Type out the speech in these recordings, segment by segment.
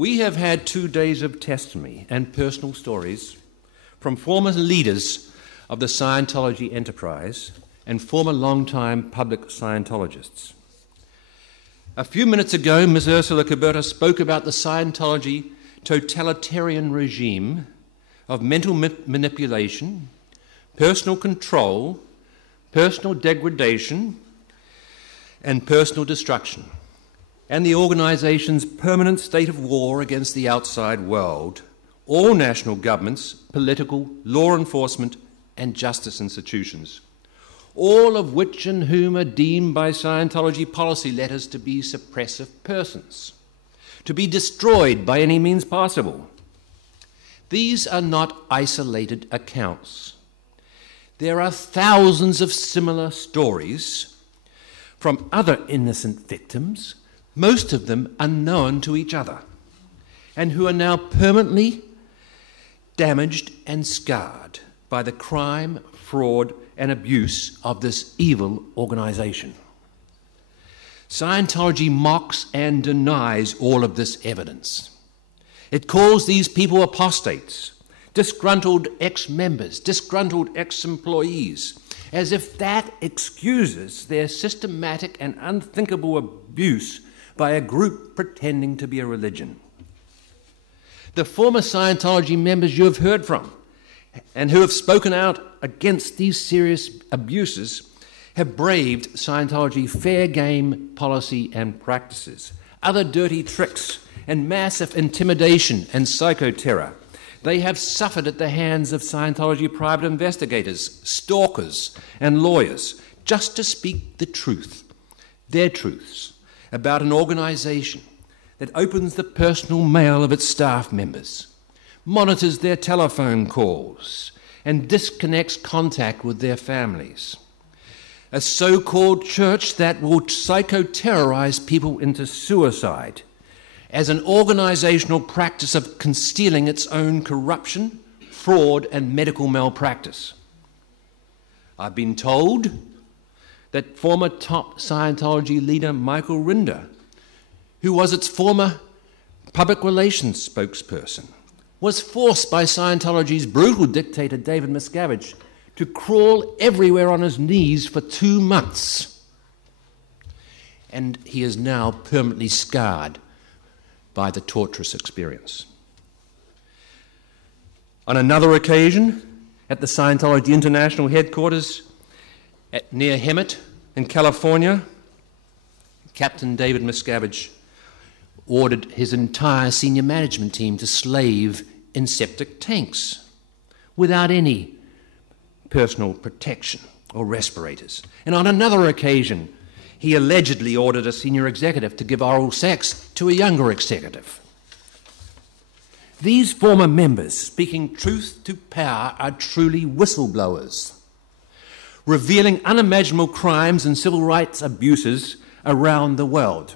We have had 2 days of testimony and personal stories from former leaders of the Scientology enterprise and former long-time public Scientologists. A few minutes ago, Ms. Ursula Kuberta spoke about the Scientology totalitarian regime of mental manipulation, personal control, personal degradation, and personal destruction, and the organization's permanent state of war against the outside world, all national governments, political, law enforcement, and justice institutions, all of which and whom are deemed by Scientology policy letters to be suppressive persons, to be destroyed by any means possible. These are not isolated accounts. There are thousands of similar stories from other innocent victims, most of them unknown to each other, and who are now permanently damaged and scarred by the crime, fraud, and abuse of this evil organization. Scientology mocks and denies all of this evidence. It calls these people apostates, disgruntled ex-members, disgruntled ex-employees, as if that excuses their systematic and unthinkable abuse by a group pretending to be a religion. The former Scientology members you have heard from and who have spoken out against these serious abuses have braved Scientology fair game policy and practices, other dirty tricks and massive intimidation and psychoterror. They have suffered at the hands of Scientology private investigators, stalkers, and lawyers, just to speak the truth, their truths, about an organization that opens the personal mail of its staff members, monitors their telephone calls, and disconnects contact with their families. A so-called church that will psychoterrorize people into suicide as an organizational practice of concealing its own corruption, fraud, and medical malpractice. I've been told that former top Scientology leader Michael Rinder, who was its former public relations spokesperson, was forced by Scientology's brutal dictator David Miscavige to crawl everywhere on his knees for 2 months. And he is now permanently scarred by the torturous experience. On another occasion, at the Scientology International headquarters near Hemet in California, Captain David Miscavige ordered his entire senior management team to slave in septic tanks without any personal protection or respirators. And on another occasion, he allegedly ordered a senior executive to give oral sex to a younger executive. These former members, speaking truth to power, are truly whistleblowers, revealing unimaginable crimes and civil rights abuses around the world,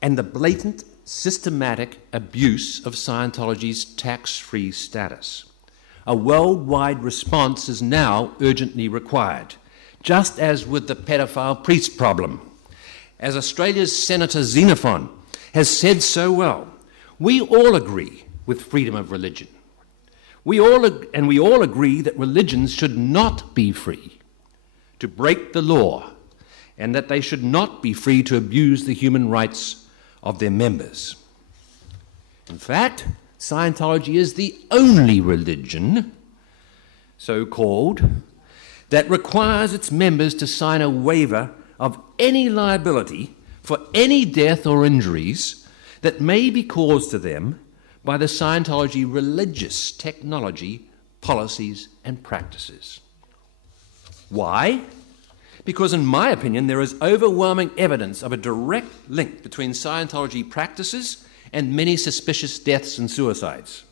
and the blatant, systematic abuse of Scientology's tax-free status. A worldwide response is now urgently required, just as with the pedophile priest problem. As Australia's Senator Xenophon has said so well, we all agree with freedom of religion. We all agree that religions should not be free to break the law and that they should not be free to abuse the human rights of their members. In fact, Scientology is the only religion, so-called, that requires its members to sign a waiver of any liability for any death or injuries that may be caused to them by the Scientology religious technology, policies, and practices. Why? Because, in my opinion, there is overwhelming evidence of a direct link between Scientology practices and many suspicious deaths and suicides.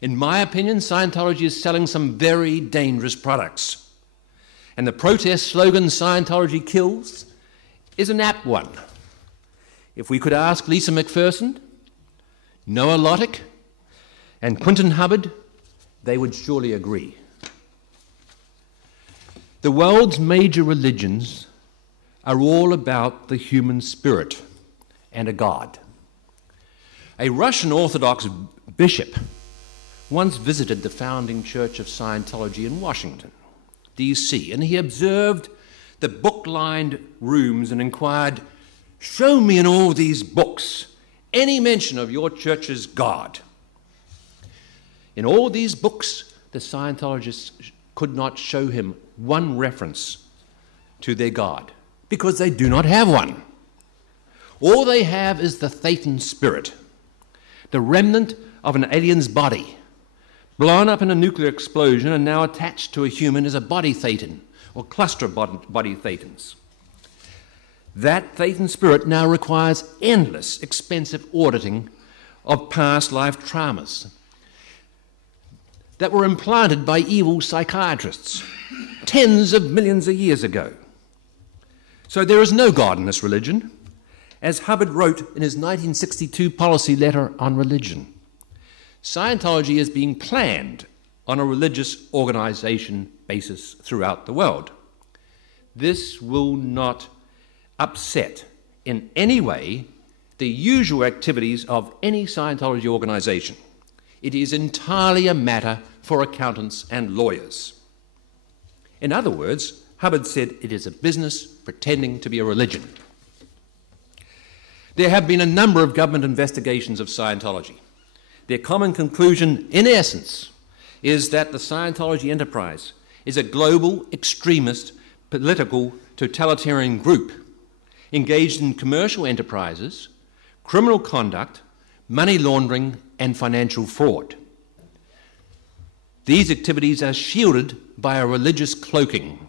In my opinion, Scientology is selling some very dangerous products. And the protest slogan, Scientology kills, is an apt one. If we could ask Lisa McPherson, Noah Lottick, and Quinton Hubbard, they would surely agree. The world's major religions are all about the human spirit and a God. A Russian Orthodox bishop once visited the founding church of Scientology in Washington, D.C., and he observed the book-lined rooms and inquired, "Show me in all these books any mention of your church's God." In all these books, the Scientologists could not show him one reference to their God, because they do not have one. All they have is the Thetan spirit, the remnant of an alien's body, blown up in a nuclear explosion and now attached to a human as a body Thetan, or cluster of body Thetans. That Thetan spirit now requires endless, expensive auditing of past life traumas that were implanted by evil psychiatrists tens of millions of years ago. So there is no God in this religion, as Hubbard wrote in his 1962 policy letter on religion. Scientology is being planned on a religious organization basis throughout the world. This will not upset in any way the usual activities of any Scientology organization. It is entirely a matter for accountants and lawyers. In other words, Hubbard said it is a business pretending to be a religion. There have been a number of government investigations of Scientology. Their common conclusion, in essence, is that the Scientology enterprise is a global, extremist, political, totalitarian group engaged in commercial enterprises, criminal conduct, money laundering, and financial fraud. These activities are shielded by a religious cloaking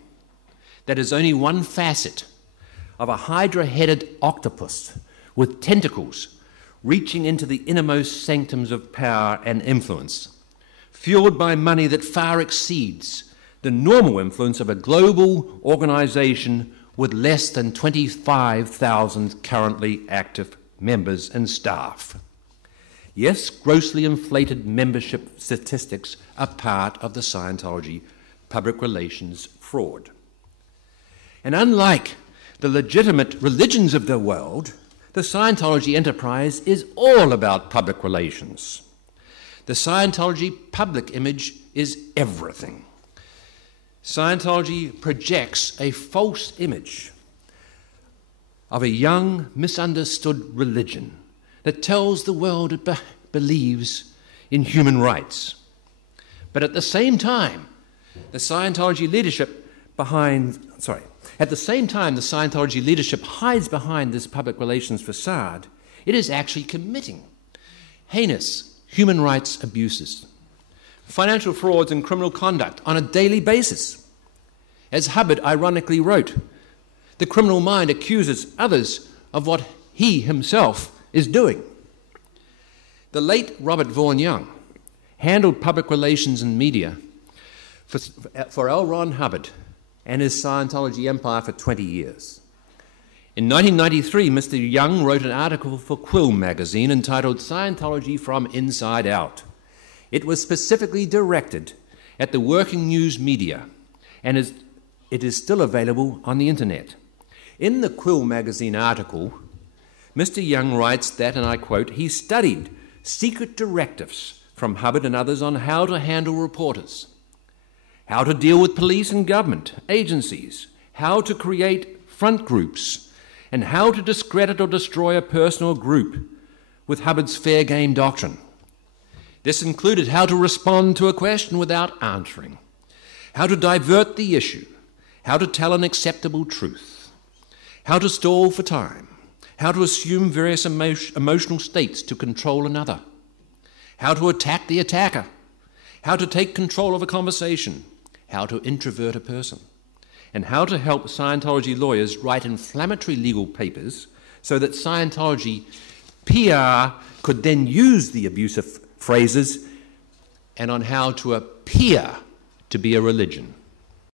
that is only one facet of a hydra-headed octopus with tentacles reaching into the innermost sanctums of power and influence, fueled by money that far exceeds the normal influence of a global organization with less than 25,000 currently active members and staff. Yes, grossly inflated membership statistics are part of the Scientology public relations fraud. And unlike the legitimate religions of the world, the Scientology enterprise is all about public relations. The Scientology public image is everything. Scientology projects a false image of a young, misunderstood religion that tells the world it believes in human rights. But at the same time, the Scientology leadership hides behind this public relations facade. It is actually committing heinous human rights abuses, financial frauds and criminal conduct on a daily basis. As Hubbard ironically wrote, the criminal mind accuses others of what he himself is doing. The late Robert Vaughan Young handled public relations and media for L. Ron Hubbard and his Scientology empire for 20 years. In 1993, Mr. Young wrote an article for Quill magazine entitled Scientology from Inside Out. It was specifically directed at the working news media, and it is still available on the internet. In the Quill magazine article, Mr. Young writes that, and I quote, he studied secret directives from Hubbard and others on how to handle reporters, how to deal with police and government agencies, how to create front groups, and how to discredit or destroy a person or group with Hubbard's fair game doctrine. This included how to respond to a question without answering, how to divert the issue, how to tell an acceptable truth, how to stall for time, how to assume various emotional states to control another, how to attack the attacker, how to take control of a conversation, how to introvert a person, and how to help Scientology lawyers write inflammatory legal papers so that Scientology PR could then use the abusive phrases, and on how to appear to be a religion.